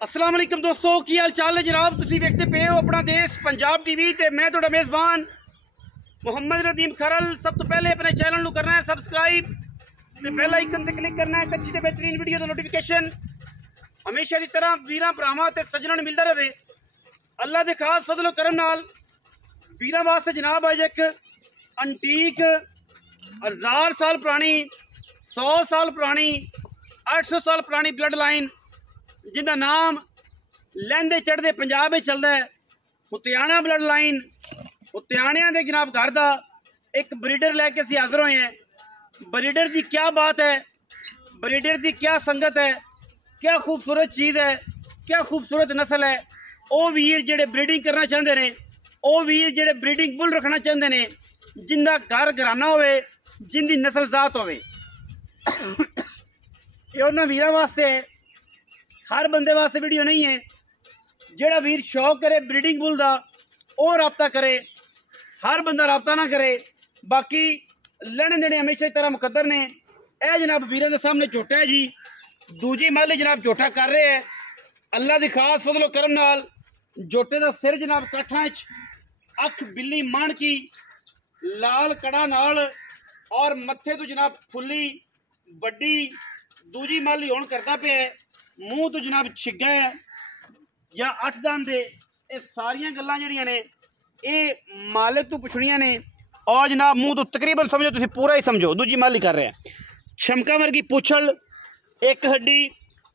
अस्सलाम वालेकुम दोस्तों, की हाल चाल है जनाब। तुसी देखते पे हो अपना देश पंजाब टीवी ते मैं तुहाडा मेज़बान मुहम्मद नदीम खरल। सब तो पहले अपने चैनल नू करना है सबसक्राइब ते बेल आइकन ते क्लिक करना है अच्छी ते बेहतरीन वीडियो दा नोटिफिकेशन हमेशा की तरह वीरां भरावां ते सज्जनां नू मिलदा रहे। अल्लाह दे खास फजल करम नाल वीरां वास्ते जनाब अज एक अंटीक 1000 साल पुरानी 100 साल पुरानी 800 साल पुरानी ब्लड लाइन जिंदा नाम लैंदे चढ़ते पंजाब में चलता है मुतियाना ब्लड लाइन। मुतियाणिया के जनाब घर का एक ब्रीडर लैके असीं हाज़र होए हैं। ब्रीडर की क्या बात है, ब्रीडर की क्या संगत है, क्या खूबसूरत चीज़ है, क्या खूबसूरत नस्ल है। वो वीर जेडे ब्रीडिंग करना चाहते हैं, वो वीर जेडे ब्रीडिंग बुल रखना चाहते हैं, जिंदा घर घराना होवे, जिंदी नस्ल जात होवे। ये उन्होंने वीरां वास्ते हर बंदे वास्ते वीडियो नहीं है। जेड़ा वीर शौक करे ब्रीडिंग बुल का वो रबता करे, हर बंदा रबता ना करे। बाकी लेने देने हमेशा की तरह मुकद्दर ने। यह जनाब वीरों के सामने झोटा है जी, दूजी मल जनाब झोटा कर रहे हैं। अल्लाह की खास फजलो करम नाल झोटे का सिर जनाब काठा अख बिल्ली मान की लाल कड़ा नाल और मत्थे तो जनाब फुली वड्डी दूजी मल ही होण करता पे है। मूँह तो जनाब छिग्गा है या 8 दंद दे। ये सारियां गल्लां जड़ियां ने ये मालिक तो पुछनियां ने। और जनाब मूँह तो तकरीबन समझो तुसीं पूरा ही समझो, दूजी मल ही कर रहे हैं। छमका वर्गी पुछल, एक हड्डी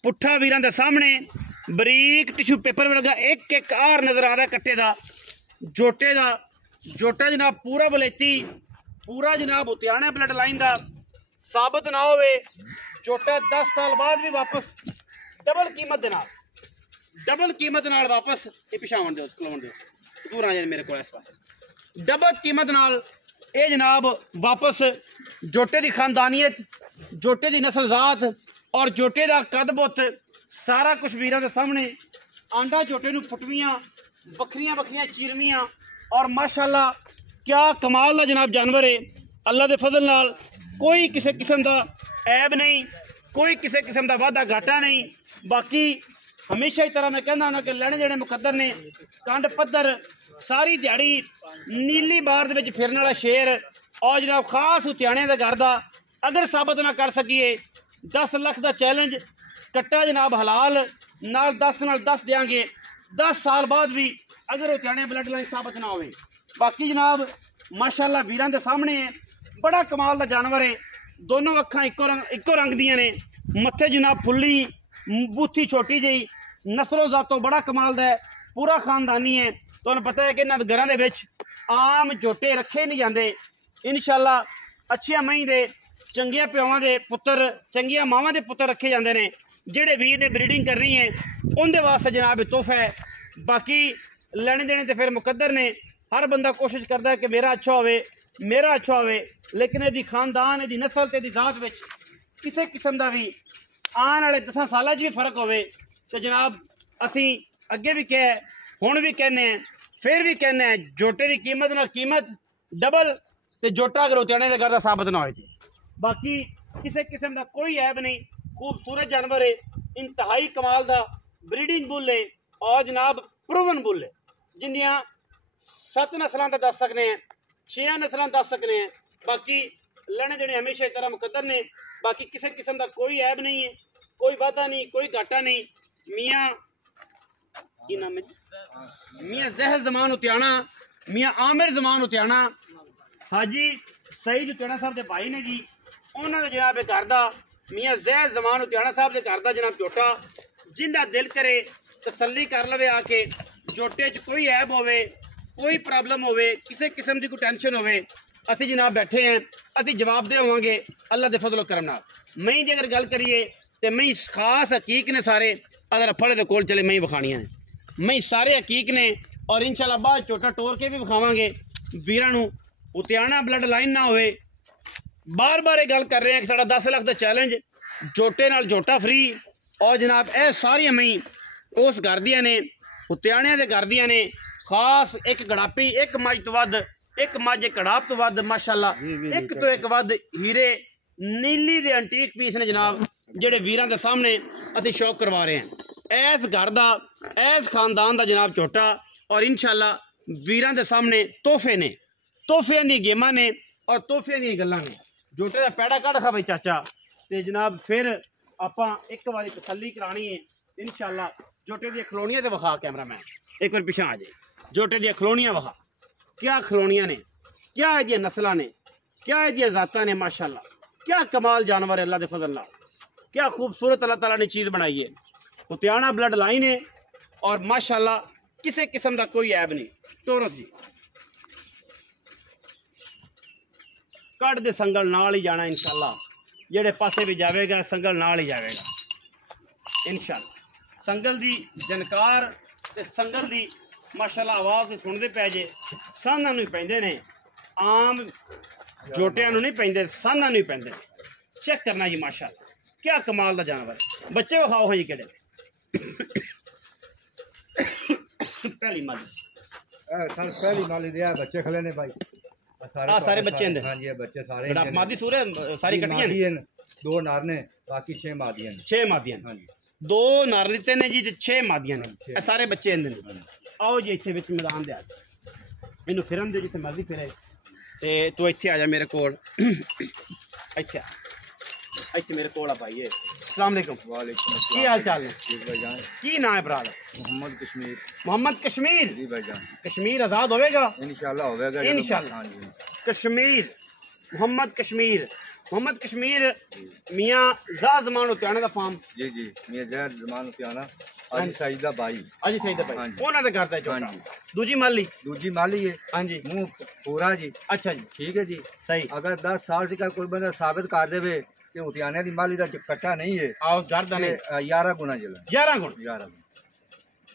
पुट्ठा वीरां दे सामने बरीक टिशू पेपर वर्गा एक एक आर नज़र आता कट्टे का झोटे का। झोटा जनाब पूरा बलेती, पूरा जनाब मुतियाना ब्लड लाइन का साबित ना होवे। झोटा 10 साल बाद भी वापस डबल कीमत दे नाल वापस ये पिछावन दो खलोवन दो दूर आ जाए मेरे को इस पास। डबल कीमत नाल ये जनाब वापस झोटे की खानदानियत, झोटे की नस्ल जात और झोटे का कद बुत सारा कुछ वीरों के सामने। आंडा झोटे नूं फुटवियां बखरियां बखरियां चीरवियां और माशाअल्लाह क्या कमाल का जनाब जानवर है। अल्लाह के फजल नाल कोई किसी किस्म का ऐब नहीं, कोई किसी किस्म का वाधा घाटा नहीं। बाकी हमेशा की तरह मैं कहना हूँ कि लैने देने मुकद्दर ने। कंड पत्थर सारी दिहाड़ी नीली बार दे विच फिरने वाला शेर और जनाब खास मुतियाने के घर का अगर साबित ना कर सकीए 10 लाख का चैलेंज कट्टा जनाब हलाल नाल 10 देंगे। 10 साल बाद भी अगर मुतियाने ब्लड लाइन साबित ना होवे। बाकी जनाब माशाअल्लाह वीरां दे सामने है, बड़ा कमाल का जानवर है। दोनों अखां इक्को रंग दियां ने, मत्थे जनाब फुल्ली बूथी छोटी जी, नस्लों जातों बड़ा कमाल दा है, पूरा खानदानी है। तुहानूं पता है कि इन्हां दे घरां दे विच आम झोटे रखे नहीं जाते। इंशाअल्लाह अच्छियां महीं दे चंगियां प्योवां दे पुत्तर चंगियां मावां दे पुत्तर रखे जाते हैं। जिहड़े वीर ने ब्रीडिंग करनी है उनके वास्ते जनाब तोहफा है। बाकी लेने देने तो फिर मुकद्दर ने। हर बंदा कोशिश करता है कि मेरा अच्छा होवे, मेरा अच्छा होवे, लेकिन यदि खानदान यदि नस्ल ते जात विच किसी किस्म का भी आने वाले 10 सालों भी फर्क होवे तो जनाब असी अगे भी कहे हुण भी कहने फिर भी कहने झोटे की कीमत ना कीमत डबल तो झोटा अगर उतियाने के घर का साबित ना हो। बाकी किसी किस्म का कोई ऐब नहीं, खूबसूरत जानवर है, इंतहाई कमाल का ब्रीडिंग बुल है और जनाब प्रूवन बुल है। जिंदियाँ 7 नस्लों का दस सकने हैं, 6 नस्लों दस सकने हैं। बाकी लेने देने हमेशा तरह मुकद्दर ने। बाकी किसी किस्म का कोई ऐब नहीं है, कोई वादा नहीं, कोई घाटा नहीं। मियाँ की नाम है, मियाँ जहर जमान उतियाना, मियाँ आमिर जमान उतियाना, हाजी सईद उतियाना साहब के भाई ने जी। उन्होंने जनाब घर का मियाँ जहर जमान उतियाना साहब के घर का जनाब झोटा जिंदा दिल करे तसल्ली कर लवे आके। झोटे च कोई ऐब होवे, कोई प्रॉब्लम होवे, किसी किस्म की कोई टेंशन होवे, असी जनाब बैठे हैं, असी जवाब दे होवांगे अल्लाह के फजलो करम नाल। मई की अगर गल करिए तो मई खास हकीक ने सारे अगर फड़े तो कोल चले मई विखाणियां ने। मई सारे हकीक ने और इंशाल्लाह बाद झोटा टोर के भी विखावांगे वीरां नूं। मुतियाना ब्लड लाइन ना होवे। बार बार ये गल कर रहे हैं कि साडा 10 लाख का चैलेंज झोटे नाल झोटा फ्री। और जनाब यह सारियां मई उस घर दियां ने, मुतियाणियां दे घर दियां ने। खास एक गड़ापी एक मज तो वध, एक मज एक गड़ाप तो वध माशाअल्लाह एक तो एक वध हीरे नीली दे अंटीक पीस ने जनाब जेडे वीरां दे सामने असीं शौक करवा रहे हैं। इस घर दा इस खानदान दा जनाब झोटा और इंशाल्लाह वीरां दे सामने तोहफे ने, तोहफियां दी गेमां ने और तोहफियां दी गल्लां ने। झोटे दा पैड़ा कढ़ खा बई चाचा ते जनाब फिर आपां एक बारी तसल्ली करानी है इंशाल्लाह। झोटे दी खलोनियां ते विखा कैमरामैन एक बार पिछा आ जाए। झोटे दी खलोनियां विखा, क्या खलोनियां ने, क्या इहदियां नस्लां ने, क्या इहदियां ज़ातां ने माशाल्लाह। क्या कमाल जानवर है अल्लाह दे फजल नाल, क्या खूबसूरत अल्लाह ताला ने चीज़ बनाई है। कुतियाना ब्लड लाइन है और माशाल्लाह किसी किस्म का कोई ऐब नहीं। टोरस जी कट दे संगल नाल ही जाना इंशाल्लाह, जेड़े पासे भी जाएगा संगल नाल ही जाएगा इंशाल्लाह। संगल दी जनकार ते संगल दी माशाल्लाह आवाज़ सुनते पै जे, साना नहीं पैंदे ने, आम जोटियां नहीं पैंदे, साना नहीं पैंदे। चेक करना जी माशाल्लाह क्या कमाल दा जानवर। बच्चे विखाओ हैं जी केड़े पहली माली पहली माली दिया बच्चे खले ने भाई, सारे बच्चे हैं। हां जी बच्चे सारे मादी सूरे सारी कटियां हैं, दो नार ने बाकी 6 मादियां ने। 6 मादियां हां जी, 2 नार दिते ने जी ते 6 मादियां ने, सारे बच्चे हैं। आओ जी इत्थे विच मैदान दे आ मैनू फिरन दे जिथे मर्जी फिरे ते तू इत्थे आ जा मेरे कोल। अच्छा इत्थे मेरे कोल आ भाई। अस्सलाम वालेकुम। वालेकुम अस्सलाम। की हाल चाल है? ठीक भाई जान। की नाम है भरा दा? मोहम्मद कश्मीर। मोहम्मद कश्मीर जी भाई जान। कश्मीर आजाद होवेगा इंशाल्लाह होवेगा इंशाल्लाह। हां जी कश्मीर मोहम्मद कश्मीर, मोहम्मद कश्मीर मियां ज़ाद ज़मान उतियाना दा फार्म। जी जी मियां ज़ाद ज़मान उतियाना अजी सईद दा भाई। अजी सईद दा भाई हाँ जी। उन्हां दे घर दा झोटा। हाँ जी। दूजी माली दूजी माली है। हां जी मुंह पूरा जी। अच्छा जी ठीक है जी। सही। अगर 10 साल तक कोई बंदा साबित कर देवे कि उतियाने दी माली दा कट्टा नहीं है, आओ घर दा नहीं 11 गुना जला 11 गुण। 11 गुना।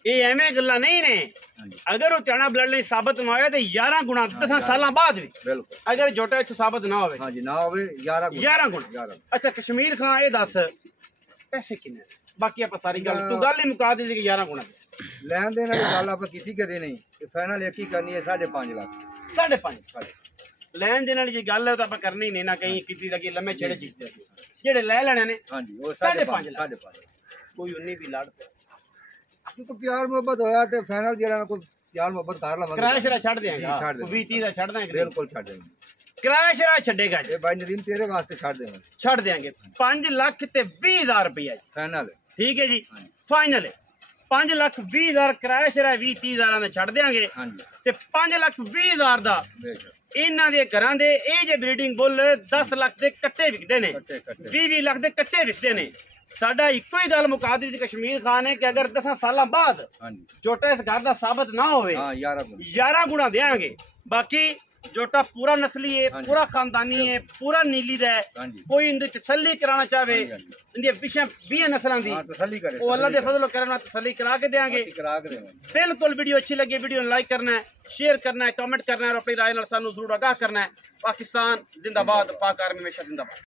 ये एवें गल्लां नहीं ने, हाँ जी अगर उतियाना ब्लड लाइन साबित ना होया ते 11 गुणा 10 सालां बाद भी बिल्कुल। अगर झोटा इत्थों साबित ना होवे। हाँ जी ना होवे 11 गुना। 11 गुण। 11 अच्छा कश्मीर खां ये दस पैसे किन्ने? बाकी आप सारी गल तू गल ही मुका दी कि 11 गुणा ਲੈਣ ਦੇਣ ਵਾਲੀ ਗੱਲ ਆਪਾਂ ਕੀਤੀ ਕਦੇ ਨਹੀਂ ਕਿ ਫਾਈਨਲ ਇੱਕ ਹੀ ਕਰਨੀ ਹੈ 5.5 ਲੱਖ। 5.5 ਲੈਣ ਦੇਣ ਵਾਲੀ ਜੀ ਗੱਲ ਹੈ ਤਾਂ ਆਪਾਂ ਕਰਨੀ ਨਹੀਂ ਨਾ ਕहीं ਕੀਤੀ ਦਾ ਕਿ ਲੰਮੇ ਛੇੜੇ ਜਿੱਤੇ ਜਿਹੜੇ ਲੈ ਲੈਣੇ ਨੇ। ਹਾਂਜੀ ਉਹ 5.5 5.5 ਕੋਈ 19 ਵੀ ਲੜ ਪਿਆ ਕਿਉਂਕਿ ਪਿਆਰ ਮੁਹੱਬਤ ਹੋਇਆ ਤੇ ਫਾਈਨਲ ਜਿਹੜਾ ਕੋਈ ਪਿਆਰ ਮੁਹੱਬਤ ਕਰ ਲਵਾਂਗੇ। ਕਿਰਾਇਆ ਸ਼ਰਾ ਛੱਡ ਦਿਆਂਗਾ ਛੱਡ ਦੇ 20 30 ਦਾ ਛੱਡ ਦਾਂਗੇ ਬਿਲਕੁਲ ਛੱਡ ਦੇਵਾਂਗੇ। ਕਿਰਾਇਆ ਸ਼ਰਾ ਛੱਡੇਗਾ ਜੀ ਇਹ ਬਾਈ ਨਦੀਮ ਤੇਰੇ ਵਾਸਤੇ ਛੱਡ ਦੇਵਾਂਗੇ। ਛੱਡ ਦਿਆਂਗੇ 5 ਲੱਖ ਤੇ 20,000 ਰੁਪਇਆ ਜੀ। ਫਾਈਨਲ ਠੀਕ ਹੈ ਜੀ ਫਾਈਨਲ ਹੈ 5 ਲੱਖ 20,000 ਕਿਰਾਇਆ ਸ਼ਰਾ 20 30,000 ਦਾ ਛੱਡ ਦਿਆਂਗੇ ਹਾਂਜੀ ਤੇ 5 ਲੱਖ 20,000 ਦਾ ਬੇਸ਼ੱਕ ਇਹਨਾਂ ਦੇ ਘਰਾਂ ਦੇ ਇਹ ਜੇ ਬਰੀਡਿੰਗ ਬੁੱਲ 10 ਲੱਖ ਦੇ ਕੱਟੇ ਵਿਕਦੇ ਨੇ, ਕੱਟੇ ਕੱਟੇ 20 ਲੱਖ ਦੇ ਕੱਟੇ ਵਿਕਦੇ ਨੇ। ਸਾਡਾ ਇੱਕੋ ਹੀ ਗੱਲ ਮੁਕਾ ਦਿੱਤੀ ਕਸ਼ਮੀਰ ਖਾਨ ਨੇ ਕਿ ਅਗਰ 10 ਸਾਲਾਂ ਬਾਅਦ ਹਾਂਜੀ ਜੋਟਾ ਇਸ ਘਰ ਦਾ ਸਾਬਤ ਨਾ ਹੋਵੇ ਹਾਂ 11 ਗੁਣਾ 11 ਗੁਣਾ ਦੇਾਂਗੇ। ਬਾਕੀ जोटा पूरा नस्ली है, हाँ जी। पूरा खानदानी है, पूरा नीली दा है। हाँ जी। कोई इंदे तसल्ली कराना चाहे हाँ जी, इंदे पिछे 20 नस्लों दी हाँ तसल्ली करे वो अल्लाह दे फजल करम नाल तसल्ली करा के देंगे। करा के देंगे। बिल्कुल वीडियो अच्छी लगी वीडियो लाइक करना है, शेयर करना है, कमेंट करना है और अपनी राय नाल सानू जरूर आगाह करना है। पाकिस्तान जिंदाबाद, पाक आर्मी हमेशा जिंदाबाद।